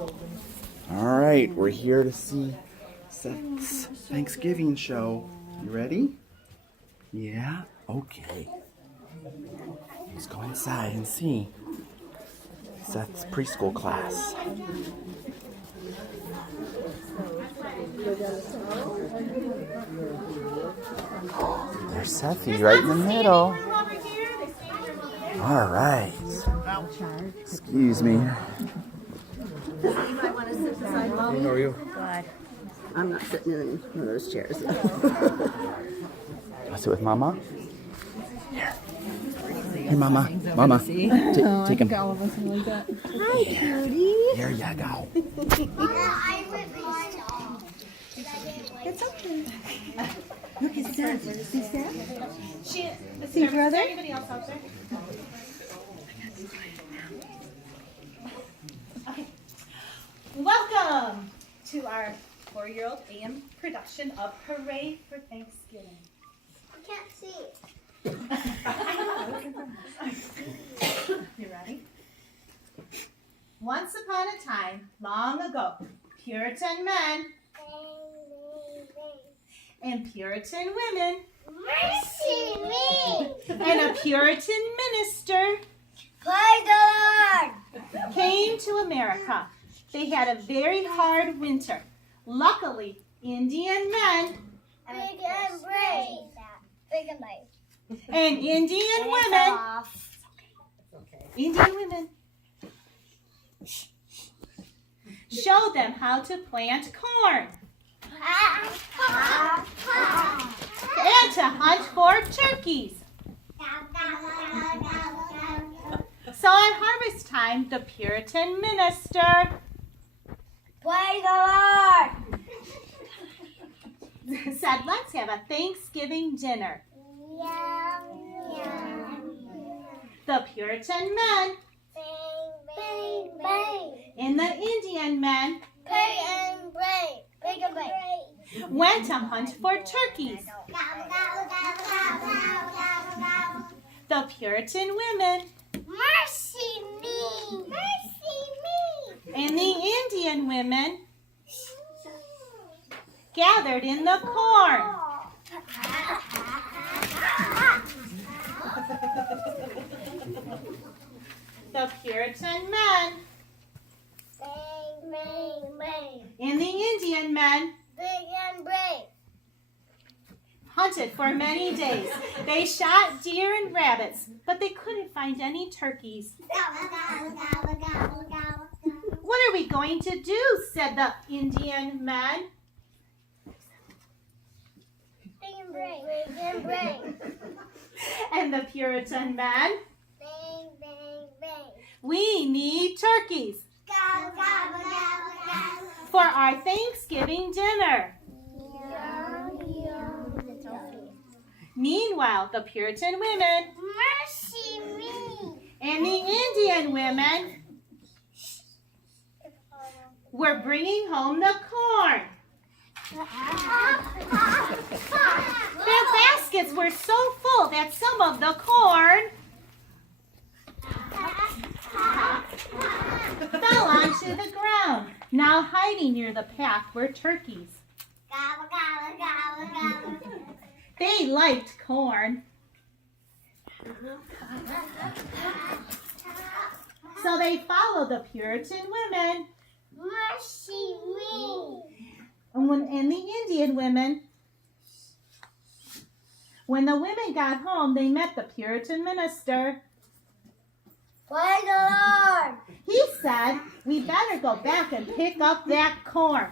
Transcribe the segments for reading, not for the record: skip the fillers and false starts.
All right, we're here to see Seth's Thanksgiving show. You ready? Yeah? Okay. Let's go inside and see Seth's preschool class. There's Sethy right in the middle. All right. Excuse me. How are you? Good. I'm not sitting in one of those chairs. I'll sit with Mama. Here. Here, Mama. Mama. Take him. All of us like that. Hi, cutie. Here you go. It's okay. Look at Seth. See Seth? See brother? Anybody else out there? Okay. Welcome to our 4-year-old AM production of Hooray for Thanksgiving. I can't see. You ready? Once upon a time, long ago, Puritan men and Puritan women Mercy me! and a Puritan minister Praise the Lord! came to America. They had a very hard winter. Luckily, Indian men Big and brave. Big and brave. and Indian women showed them how to plant corn and to hunt for turkeys. So at harvest time, the Puritan minister Praise the Lord! said, let's have a Thanksgiving dinner. Yum, yum. The Puritan men Bang, bang, bang. and the Indian men Big and brave. Big and brave. went to hunt for turkeys. Gobble, gobble, gobble, gobble, gobble, gobble. The Puritan women Mercy me! Mercy me! and the Indian women gathered in the corn. The Puritan men Bang, bang, bang. and the Indian men Big and brave. hunted for many days. They shot deer and rabbits, but they couldn't find any turkeys. Gobble, gobble, gobble, gobble, gobble. What are we going to do? Said the Indian men. Big and brave. Big and brave. And the Puritan men. Bang, bang, bang. We need turkeys Gobble, gobble, gobble, gobble. for our Thanksgiving dinner. Yum, yum. Meanwhile, the Puritan women Mercy me! and the Indian women were bringing home the corn. Their baskets were so full that some of the corn fell onto the ground. Now hiding near the path were turkeys. Gobble, gobble, gobble, gobble. They liked corn. So they followed the Puritan women Mercy me! and the Indian women. When the women got home, they met the Puritan minister. Praise the Lord! He said, we better go back and pick up that corn.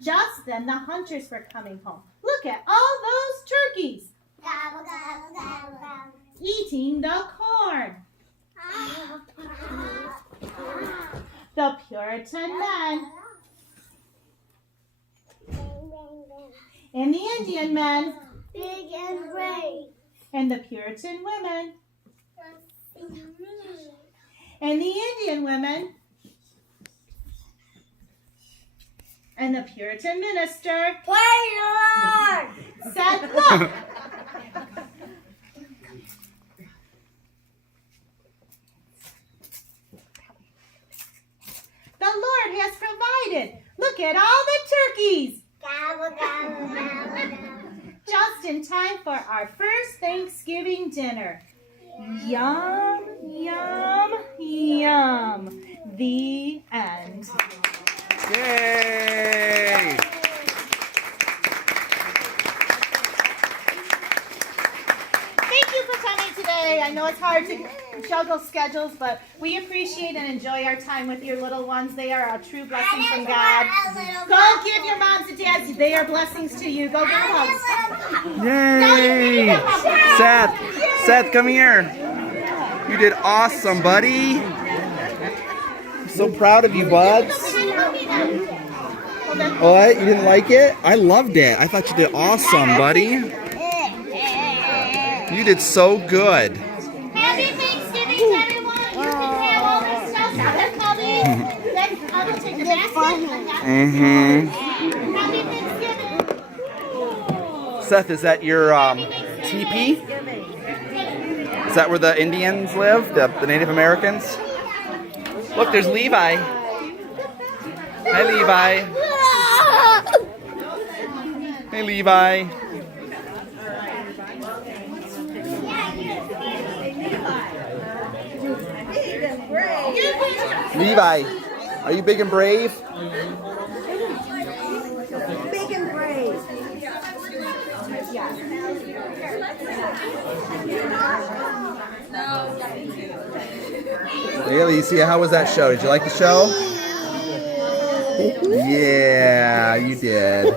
Just then the hunters were coming home. Look at all those turkeys Gobble, gobble, gobble, gobble. eating the corn. The Puritan men Bang, bang, bang. and the Indian men Big and brave. and the Puritan women Mercy me! and the Indian women and the Puritan minister Praise the Lord! said, look, has provided. Look at all the turkeys. Gobble, gobble, gobble, gobble. Just in time for our first Thanksgiving dinner. Yum, yum, yum. The end. Yay! Thank you for coming today. I know it's hard to juggle schedules, but we appreciate and enjoy our time with your little ones. They are a true blessing from God. Go give your moms and dads. They are blessings to you. Go give them hugs. Yay! Seth, come here. You did awesome, buddy. I'm so proud of you, buds. What? You didn't like it? I loved it. I thought you did awesome, buddy. You did so good. Happy Thanksgiving to everyone. You can have all this stuff. They're coming. Then I will take the basket. Happy Thanksgiving. Seth, is that your teepee? Is that where the Indians live? The Native Americans? Look, there's Levi. Hi, Levi. Hey, Levi. Levi, are you big and brave? Big and brave. Hey, Alicia, how was that show? Did you like the show? Yeah, you did.